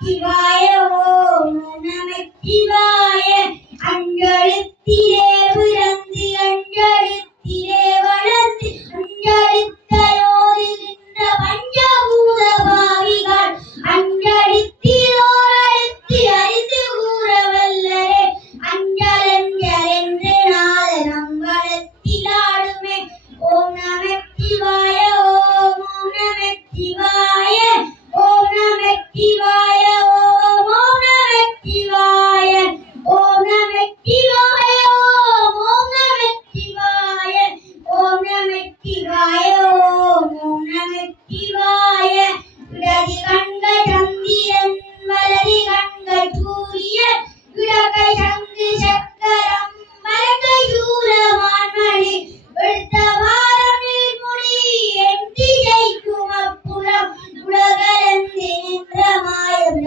நமச்சிவாய ஓம் நமச்சிவாய. அஞ்செழுத்திலே பிறந்து அஞ்செழுத்திலே வளர்ந்து அஞ்செழுத்தையோதுகின்ற பஞ்சபூத பாவிகள் அஞ்செழுத்தில் ஓரெழுத்து அறிந்து கூற வல்லரே. அஞ்சலஞ்சல் என்று நாதனம் வளத்திலாடுமே. ஓம் நமச்சிவாய ஓம் நமச்சிவாய ஓம் நமச்சிவாய ஓம் நமச்சிவாய ஓம் நமச்சிவாய ஓம் நமச்சிவாய ஓம் நமச்சிவாய ஓம் நமச்சிவாய. இடது கண்கள் சந்திரன் வலது கண்கள் சூரியன் இடக்கை சங்கு சக்கரம் வலக்கை சூரமான்மணி எடுத்த வாரம் நீர்முடி என் திசைக்கும் அப்புறம் உலகளந்து நின்ற மாயம்